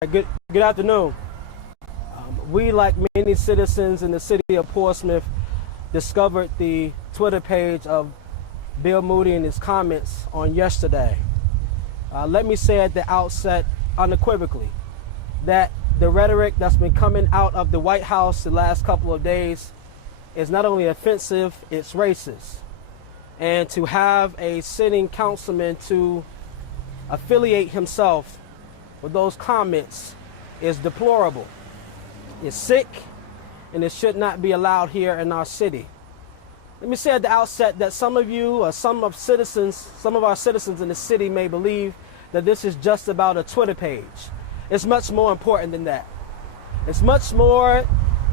Good afternoon. We, like many citizens in the city of Portsmouth, discovered the Twitter page of Bill Moody and his comments on yesterday. Let me say at the outset unequivocally that the rhetoric that's been coming out of the White House the last couple of days is not only offensive, it's racist. And to have a sitting councilman to affiliate himself with those comments is deplorable. It's sick, and it should not be allowed here in our city. Let me say at the outset that some of you, or some of our citizens in the city may believe that this is just about a Twitter page. It's much more important than that. It's much more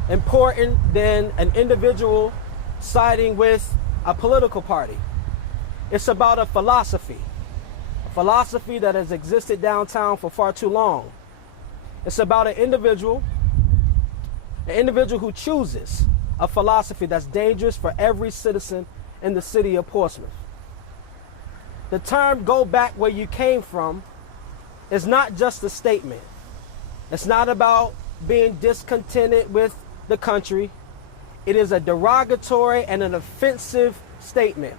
important than an individual siding with a political party. It's about a philosophy that has existed downtown for far too long. It's about an individual who chooses a philosophy that's dangerous for every citizen in the city of Portsmouth. The term "go back where you came from" is not just a statement. It's not about being discontented with the country. It is a derogatory and an offensive statement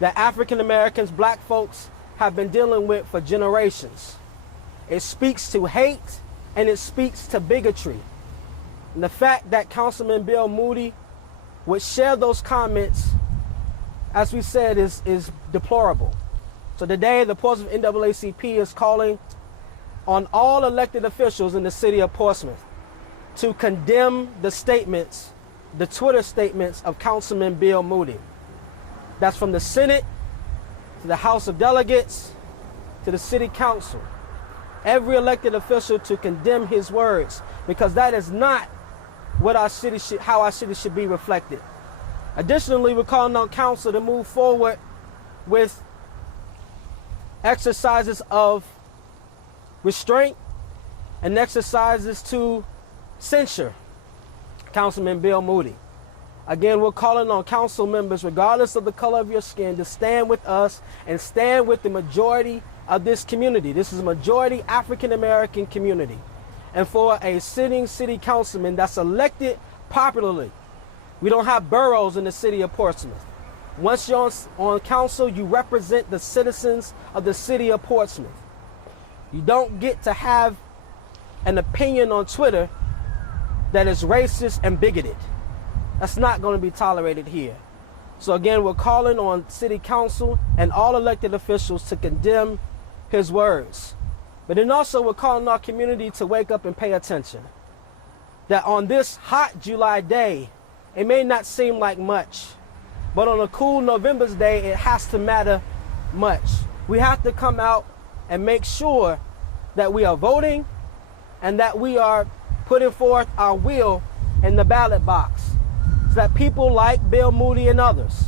that African Americans, black folks, have been dealing with for generations. It speaks to hate and it speaks to bigotry. And the fact that Councilman Bill Moody would share those comments, as we said, is deplorable. So today, the Portsmouth NAACP is calling on all elected officials in the city of Portsmouth to condemn the Twitter statements of Councilman Bill Moody. That's from the Senate to the House of Delegates to the City Council. Every elected official to condemn his words, because that is not what how our city should be reflected. Additionally, we're calling on council to move forward with exercises of restraint and exercises to censure Councilman Bill Moody. Again, we're calling on council members, regardless of the color of your skin, to stand with us and stand with the majority of this community. This is a majority African American community. And for a sitting city councilman that's elected popularly, we don't have boroughs in the city of Portsmouth. Once you're on council, you represent the citizens of the city of Portsmouth. You don't get to have an opinion on Twitter that is racist and bigoted. That's not going to be tolerated here. So again, we're calling on City Council and all elected officials to condemn his words. But then also we're calling our community to wake up and pay attention. That on this hot July day, it may not seem like much, but on a cool November's day, it has to matter much. We have to come out and make sure that we are voting and that we are putting forth our will in the ballot box, so that people like Bill Moody and others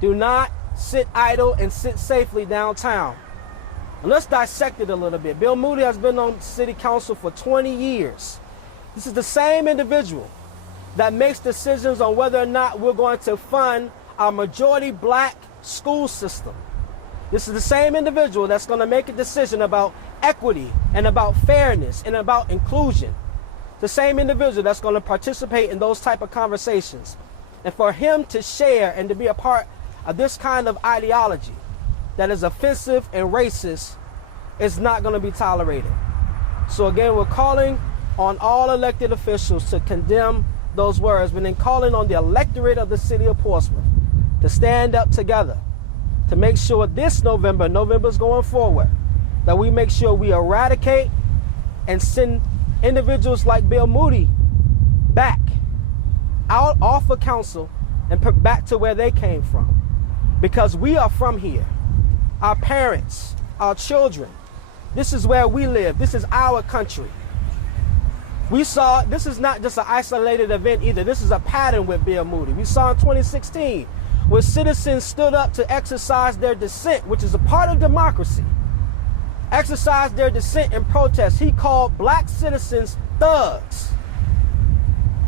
do not sit idle and sit safely downtown. And let's dissect it a little bit. Bill Moody has been on city council for 20 years. This is the same individual that makes decisions on whether or not we're going to fund our majority black school system. This is the same individual that's going to make a decision about equity and about fairness and about inclusion. The same individual that's going to participate in those type of conversations. And for him to share and to be a part of this kind of ideology that is offensive and racist is not going to be tolerated. So again, we're calling on all elected officials to condemn those words, but then calling on the electorate of the city of Portsmouth to stand up together to make sure this November's going forward, that we make sure we eradicate and send individuals like Bill Moody back out off of council and back to where they came from. Because we are from here. Our parents, our children, this is where we live. This is our country. We saw, this is not just an isolated event either. This is a pattern with Bill Moody. We saw in 2016 where citizens stood up to exercise their dissent, which is a part of democracy. Exercise their dissent and protest. He called black citizens thugs.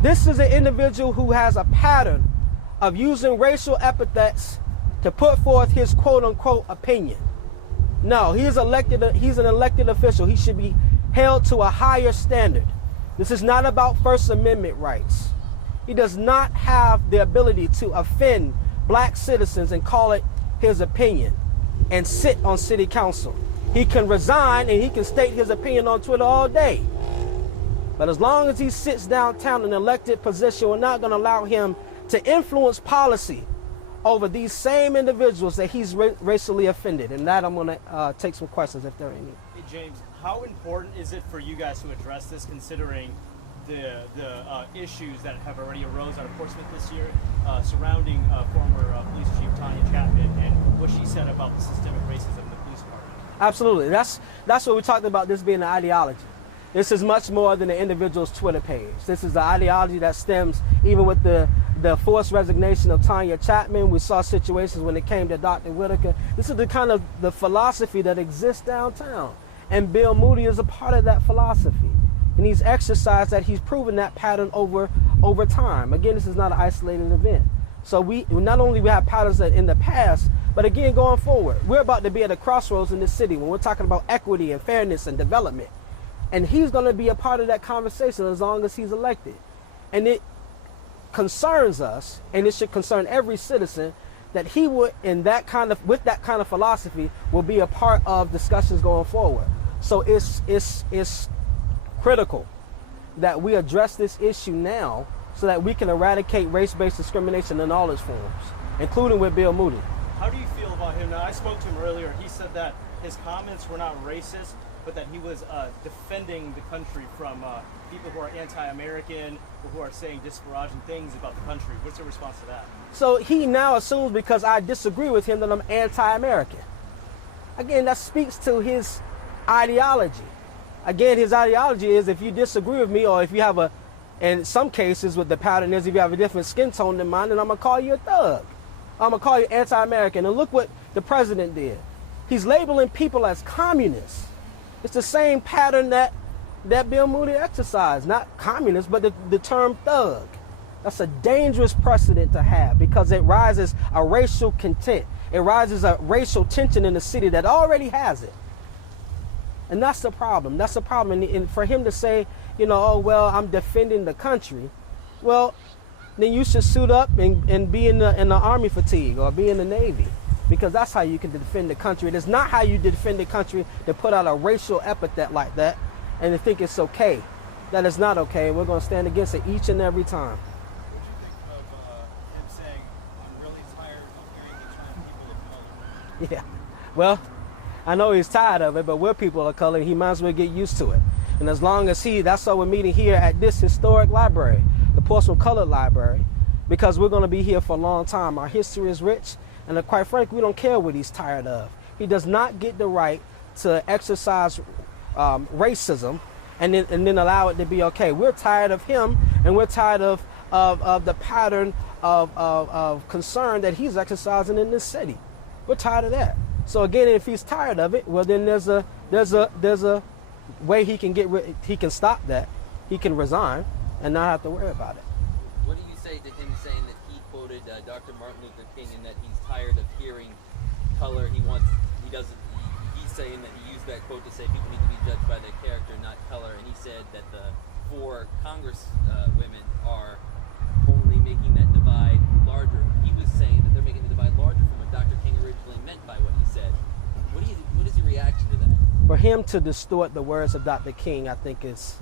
This is an individual who has a pattern of using racial epithets to put forth his quote-unquote opinion. No, he's an elected official. He should be held to a higher standard. This is not about First Amendment rights. He does not have the ability to offend black citizens and call it his opinion and sit on city council. He can resign and he can state his opinion on Twitter all day. But as long as he sits downtown in an elected position, we're not going to allow him to influence policy over these same individuals that he's racially offended. And that I'm going to take some questions if there are any. Hey, James, how important is it for you guys to address this, considering the issues that have already arose out of Portsmouth this year surrounding former police chief Tanya Chapman and what she said about the systemic racism in the police department? Absolutely. That's what we talked about, this being an ideology. This is much more than an individual's Twitter page. This is the ideology that stems even with the forced resignation of Tanya Chapman. We saw situations when it came to Dr. Whitaker. This is the kind of the philosophy that exists downtown. And Bill Moody is a part of that philosophy. And he's exercised that, he's proven that pattern over time. Again, this is not an isolated event. So we not only have patterns that in the past, but again, going forward, we're about to be at a crossroads in this city when we're talking about equity and fairness and development. And he's going to be a part of that conversation as long as he's elected. And it concerns us, and it should concern every citizen, that he would, with that kind of philosophy, will be a part of discussions going forward. So it's critical that we address this issue now so that we can eradicate race-based discrimination in all its forms, including with Bill Moody. How do you feel about him? Now, I spoke to him earlier. He said that his comments were not racist, but that he was defending the country from people who are anti-American or who are saying disparaging things about the country. What's your response to that? So he now assumes because I disagree with him that I'm anti-American. Again, that speaks to his ideology. Again, his ideology is if you disagree with me, or if you have in some cases with the pattern is if you have a different skin tone than mine, then I'm going to call you a thug. I'm going to call you anti-American. And look what the president did. He's labeling people as communists. It's the same pattern that Bill Moody exercised, not communist, but the term thug. That's a dangerous precedent to have because it rises a racial content. It rises a racial tension in the city that already has it. And that's the problem. That's the problem. And for him to say, oh, well, I'm defending the country, well, then you should suit up and be in the Army fatigue or be in the Navy, because that's how you can defend the country. It is not how you defend the country to put out a racial epithet like that and to think it's okay. That is not okay, and we're going to stand against it each and every time. What do you think of him saying, I'm really tired of hearing the term people of color? Yeah, well, I know he's tired of it, but we're people of color, he might as well get used to it. And as long as that's why we're meeting here at this historic library, the Portsmouth Colored Library, because we're going to be here for a long time. Our history is rich, and quite frankly, we don't care what he's tired of. He does not get the right to exercise racism and then allow it to be okay. We're tired of him, and we're tired of the pattern of concern that he's exercising in this city. We're tired of that. So again, if he's tired of it, well, then there's a way he can stop that. He can resign and not have to worry about it. What do you say to him saying that he quoted Dr. Martin Luther King and that he's tired of hearing color? He's saying that he used that quote to say people need to be judged by their character, not color, and he said that the 4 Congress women are only making that divide larger. He was saying that they're making the divide larger from what Dr. King originally meant by what he said. What is your reaction to that? For him to distort the words of Dr. King, I think is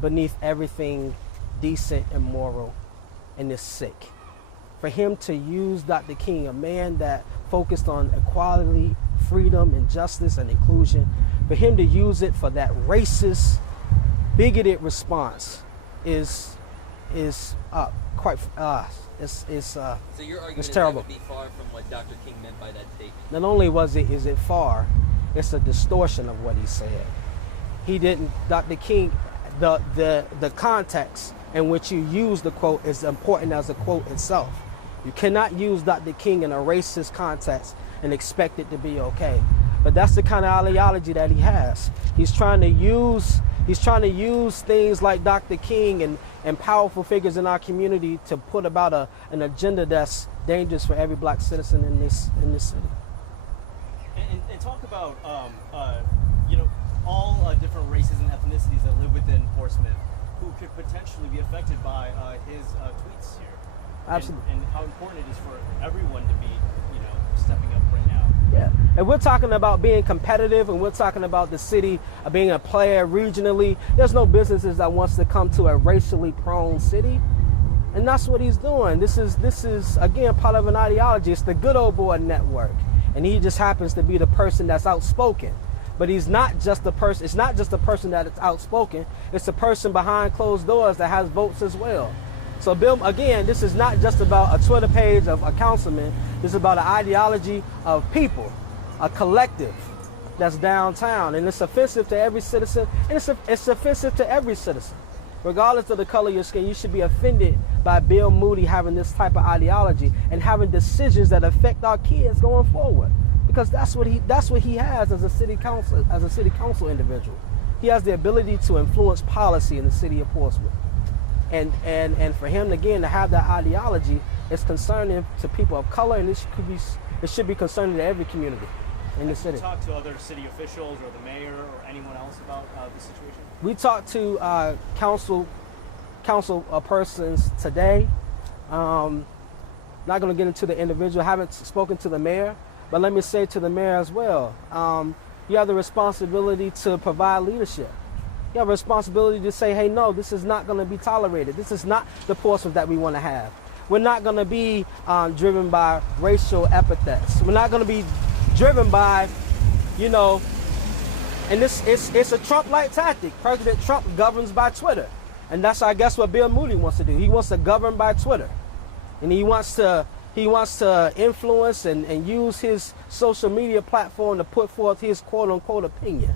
beneath everything decent and moral, and is sick. For him to use Dr. King, a man that focused on equality, freedom, and justice and inclusion, for him to use it for that racist, bigoted response is quite so your argument it's is terrible. that would be far from what Dr. King meant by that statement. Not only is it far, it's a distortion of what he said. He didn't. Dr. King, the context in which you use the quote is important as the quote itself. You cannot use Dr. King in a racist context and expect it to be okay. But that's the kind of ideology that he has. He's trying to use things like Dr. King and powerful figures in our community to put about an agenda that's dangerous for every black citizen in this city. And talk about all different races and ethnicities that live within Portsmouth who could potentially be affected by his tweets here. Absolutely. And how important it is for everyone to be, stepping up right now. Yeah, and we're talking about being competitive, and we're talking about the city being a player regionally. There's no businesses that wants to come to a racially prone city, and that's what he's doing. This is again part of an ideology. It's the good old boy network, and he just happens to be the person that's outspoken. But he's not just the person. It's not just the person that is outspoken. It's the person behind closed doors that has votes as well. So Bill, again, this is not just about a Twitter page of a councilman. This is about an ideology of people, a collective that's downtown. And it's offensive to every citizen, and it's offensive to every citizen. Regardless of the color of your skin, you should be offended by Bill Moody having this type of ideology and having decisions that affect our kids going forward. Because that's what he has as a city council individual. He has the ability to influence policy in the city of Portsmouth. And for him again to have that ideology is concerning to people of color, and it should be concerning to every community in the city. Have you talked to other city officials or the mayor or anyone else about the situation? We talked to council persons today. Not going to get into the individual. Haven't spoken to the mayor, but let me say to the mayor as well. You have the responsibility to provide leadership. You have a responsibility to say, hey, no, this is not going to be tolerated. This is not the Portsmouth that we want to have. We're not going to be driven by racial epithets. We're not going to be driven by, and it's a Trump-like tactic. President Trump governs by Twitter. And that's, I guess, what Bill Moody wants to do. He wants to govern by Twitter. And he wants to influence and use his social media platform to put forth his quote-unquote opinion.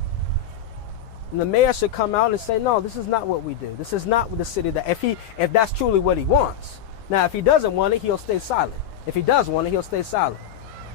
And the mayor should come out and say, no, this is not what we do. This is not the city that, if that's truly what he wants. Now, if he doesn't want it, he'll stay silent. If he does want it, he'll stay silent.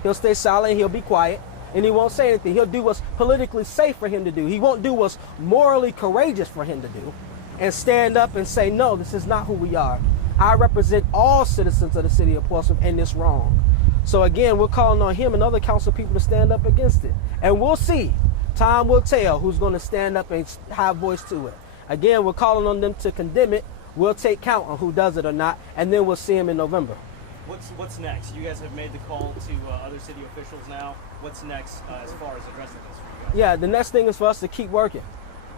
He'll stay silent, he'll be quiet, and he won't say anything. He'll do what's politically safe for him to do. He won't do what's morally courageous for him to do and stand up and say, no, this is not who we are. I represent all citizens of the city of Portsmouth, and it's wrong. So again, we're calling on him and other council people to stand up against it. And we'll see. Time will tell who's going to stand up and have voice to it. Again, we're calling on them to condemn it. We'll take count on who does it or not, and then we'll see him in November. What's next? You guys have made the call to other city officials now. What's next as far as addressing this for you guys? Yeah, the next thing is for us to keep working.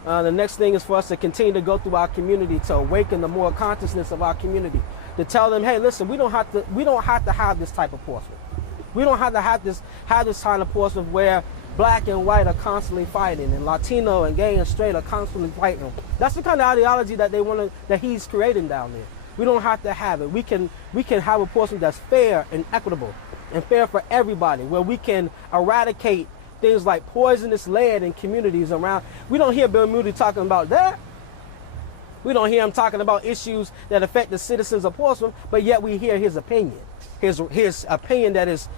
The next thing is for us to continue to go through our community, to awaken the moral consciousness of our community, to tell them, hey, listen, we don't have to have this type of Portsmouth. We don't have to have this kind of Portsmouth where black and white are constantly fighting, and Latino and gay and straight are constantly fighting. That's the kind of ideology that he's creating down there. We don't have to have it. We can have a Portsmouth that's fair and equitable and fair for everybody, where we can eradicate things like poisonous lead in communities around. We don't hear Bill Moody talking about that. We don't hear him talking about issues that affect the citizens of Portsmouth, but yet we hear his opinion. His opinion that is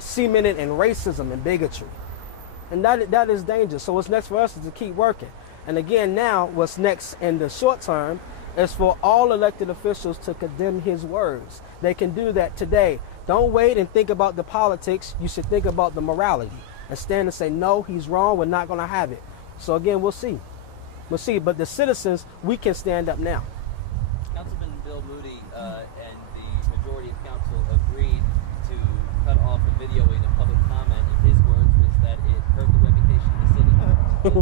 cemented in racism and bigotry. And that is dangerous. So what's next for us is to keep working. And again, now what's next in the short term is for all elected officials to condemn his words. They can do that today. Don't wait and think about the politics. You should think about the morality and stand and say, no, he's wrong. We're not going to have it. So again, we'll see. We'll see. But the citizens, we can stand up now. Councilman Bill Moody and the majority of council agreed to cut off a videoing of public comment. And his words was that it hurt the reputation of the city.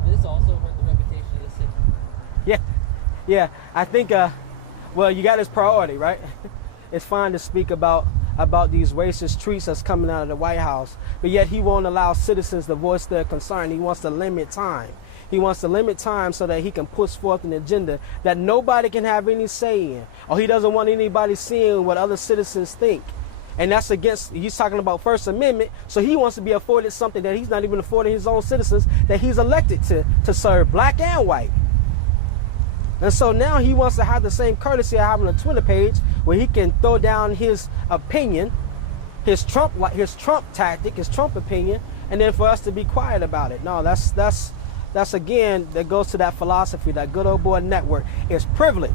Does this also hurt the reputation of the city? Yeah. I think, well, you got his priority, right? It's fine to speak about these racist tweets that's coming out of the White House, but yet he won't allow citizens to voice their concern. He wants to limit time. He wants to limit time so that he can push forth an agenda that nobody can have any say in, or he doesn't want anybody seeing what other citizens think. And that's he's talking about First Amendment, so he wants to be afforded something that he's not even affording his own citizens that he's elected to serve, black and white. And so now he wants to have the same courtesy of having a Twitter page where he can throw down his opinion, his Trump tactic, his Trump opinion, and then for us to be quiet about it. No, that's again, that goes to that philosophy, that good old boy network. It's privilege.